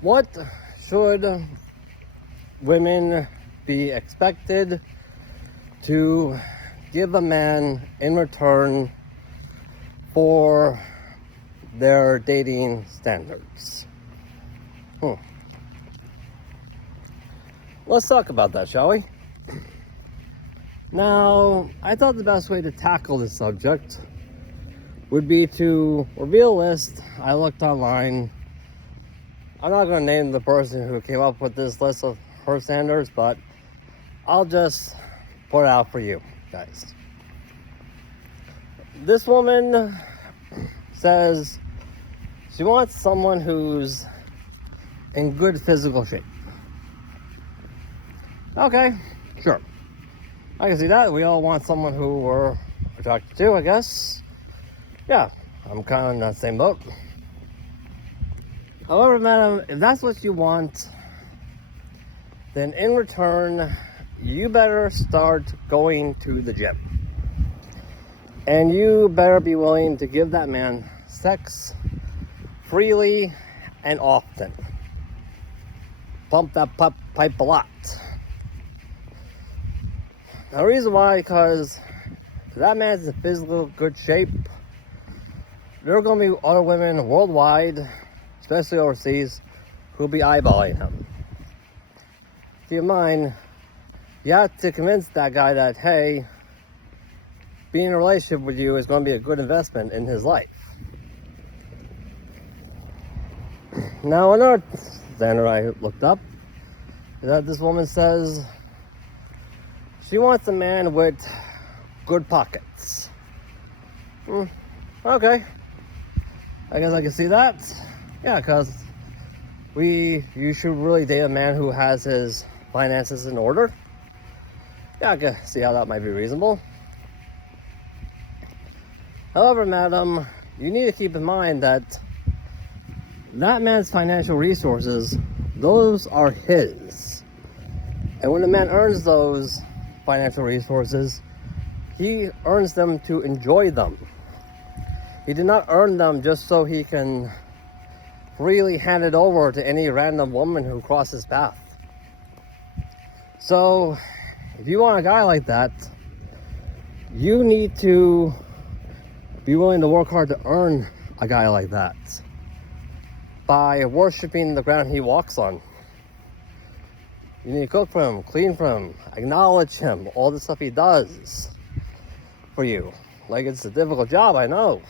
What should women be expected to give a man in return for their dating standards? Let's talk about that, shall we? Now, I thought the best way to tackle this subject would be to reveal a list I looked online. I'm not going to name the person who came up with this list of her standards, but I'll just put it out for you guys. This woman says she wants someone who's in good physical shape. Okay, sure. I can see that. We all want someone who we're attracted to, I guess. Yeah, I'm kind of in that same boat. However, madam, if that's what you want, then in return, you better start going to the gym. And you better be willing to give that man sex freely and often. Pump that pipe a lot. Now, the reason why, because if that man's in physical good shape, there are going to be other women worldwide, especially overseas, who'll be eyeballing him. Keep in mind, you have to convince that guy that, hey, being in a relationship with you is going to be a good investment in his life. Now, another standard I looked up is that this woman says she wants a man with good pockets. Okay. I guess I can see that. Yeah, because you should really date a man who has his finances in order. Yeah, I can see how that might be reasonable. However, madam, you need to keep in mind that man's financial resources, those are his. And when a man earns those financial resources, he earns them to enjoy them. He did not earn them just so he can freely hand it over to any random woman who crosses his path. So, if you want a guy like that, you need to be willing to work hard to earn a guy like that by worshiping the ground he walks on. You need to cook for him, clean for him, acknowledge him, all the stuff he does for you. Like, it's a difficult job, I know.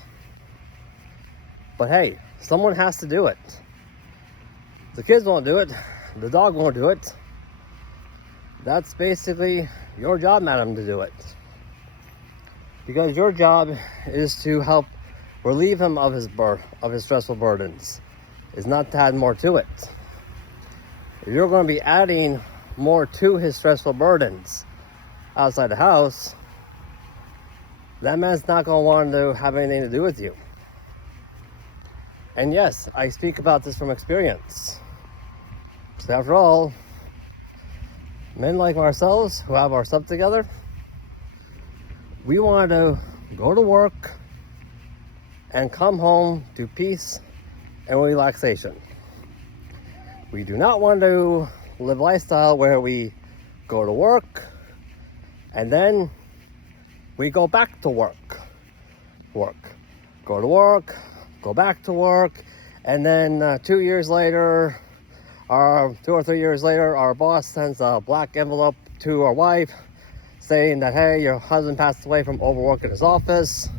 But hey, someone has to do it. The kids won't do it. The dog won't do it. That's basically your job, madam, to do it. Because your job is to help relieve him of his stressful burdens. Is not to add more to it. If you're going to be adding more to his stressful burdens outside the house, that man's not going to want to have anything to do with you. And yes, I speak about this from experience. So after all, men like ourselves who have our stuff together, we want to go to work and come home to peace and relaxation. We do not want to live a lifestyle where we go to work and then we go back to work. Go to work, go back to work, and then 2 years later, or 2 or 3 years later, our boss sends a black envelope to our wife saying that, hey, your husband passed away from overwork in his office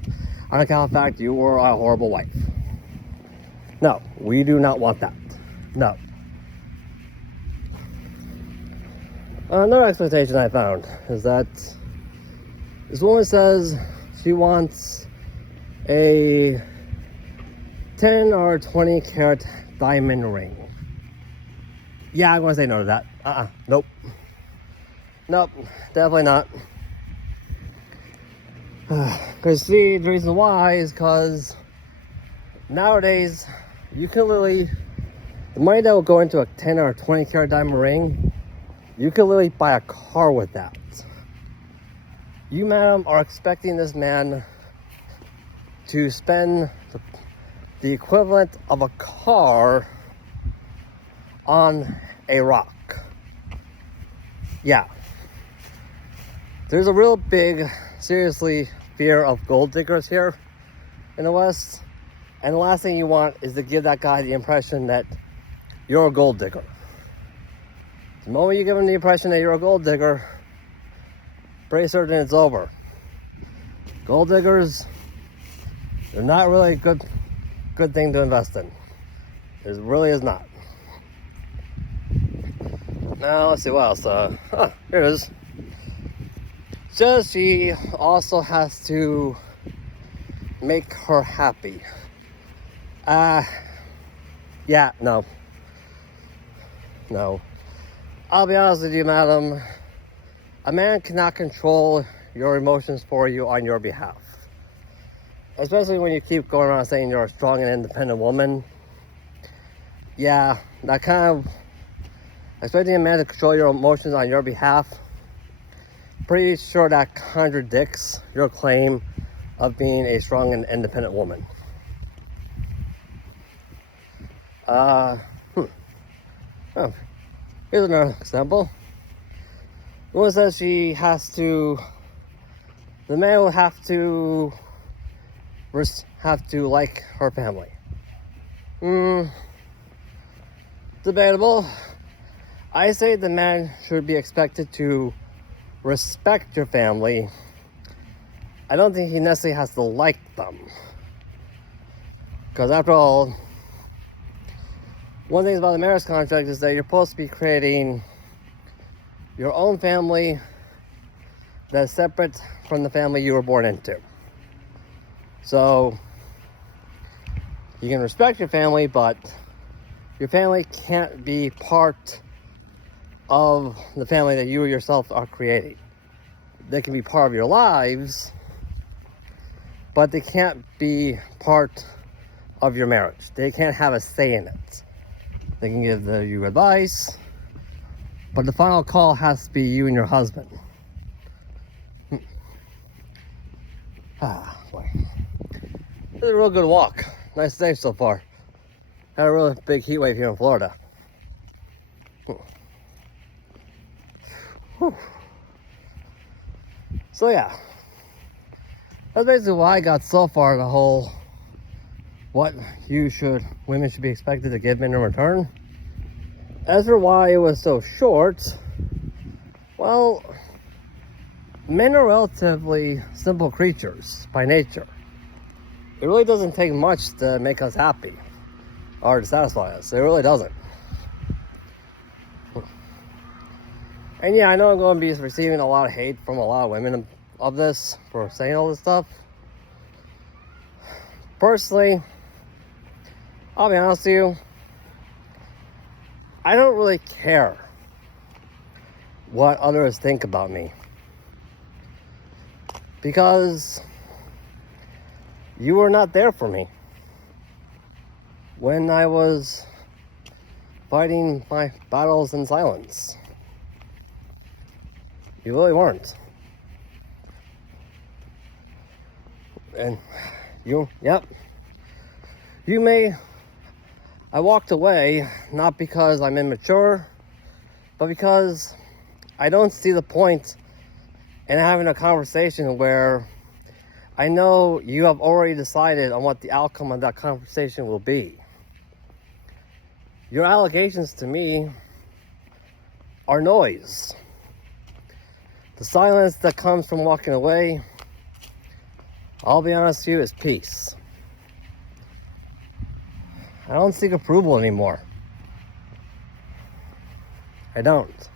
on account of the fact you were a horrible wife. No, we do not want that. No. Another expectation I found is that this woman says she wants a 10 or 20 karat diamond ring. Yeah, I'm going to say no to that. Nope. Nope, definitely not. Because see, the reason why is because nowadays, you can literally, the money that will go into a 10 or 20 karat diamond ring, you can literally buy a car with that. You, madam, are expecting this man to spend the equivalent of a car on a rock. Yeah. There's a real big, seriously, fear of gold diggers here in the West. And the last thing you want is to give that guy the impression that you're a gold digger. The moment you give him the impression that you're a gold digger, pretty certain it's over. Gold diggers, they're not really a good thing to invest in. It really is not. Now, let's see what else. Here it is. Just she also has to make her happy. Yeah, no. I'll be honest with you, madam. A man cannot control your emotions for you on your behalf. Especially when you keep going around saying you're a strong and independent woman. Yeah, that kind of, expecting a man to control your emotions on your behalf, pretty sure that contradicts your claim of being a strong and independent woman. Oh, here's another example. The woman says the man will have to like her family. Debatable. I say the man should be expected to respect your family. I don't think he necessarily has to like them. Because after all, one thing about the marriage contract is that you're supposed to be creating your own family that's separate from the family you were born into. So, you can respect your family, but your family can't be part of the family that you yourself are creating. They can be part of your lives, but they can't be part of your marriage. They can't have a say in it. They can give you advice, but the final call has to be you and your husband. Boy. This is a real good walk. Nice day so far. Had a really big heat wave here in Florida. So yeah, that's basically why I got so far the whole what women should be expected to give men in return. As for why it was so short, well, men are relatively simple creatures by nature. It really doesn't take much to make us happy or to satisfy us. It really doesn't. And yeah, I know I'm going to be receiving a lot of hate from a lot of women of this for saying all this stuff. Personally, I'll be honest with you, I don't really care what others think about me. Because you were not there for me when I was fighting my battles in silence. You really weren't. And I walked away not because I'm immature, but because I don't see the point in having a conversation where I know you have already decided on what the outcome of that conversation will be. Your allegations to me are noise. The silence that comes from walking away, I'll be honest with you, is peace. I don't seek approval anymore. I don't.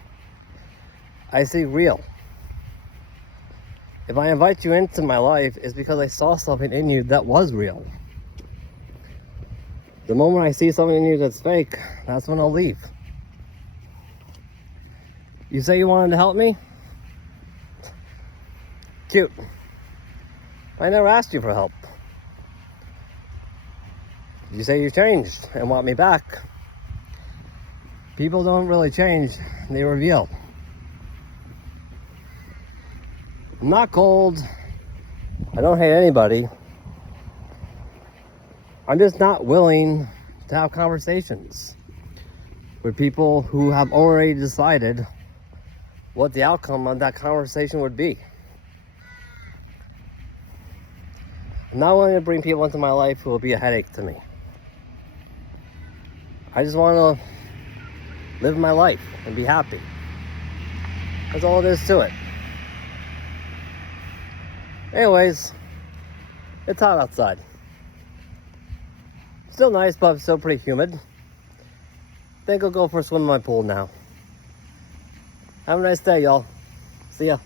I seek real. If I invite you into my life, it's because I saw something in you that was real. The moment I see something in you that's fake, that's when I'll leave. You say you wanted to help me? Cute. I never asked you for help. You say you changed and want me back. People don't really change, they reveal. I'm not cold. I don't hate anybody. I'm just not willing to have conversations. with people who have already decided what the outcome of that conversation would be. I'm not wanting to bring people into my life who will be a headache to me. I just want to live my life and be happy. That's all it is to it. Anyways, it's hot outside. Still nice, but still pretty humid. Think I'll go for a swim in my pool now. Have a nice day, y'all. See ya.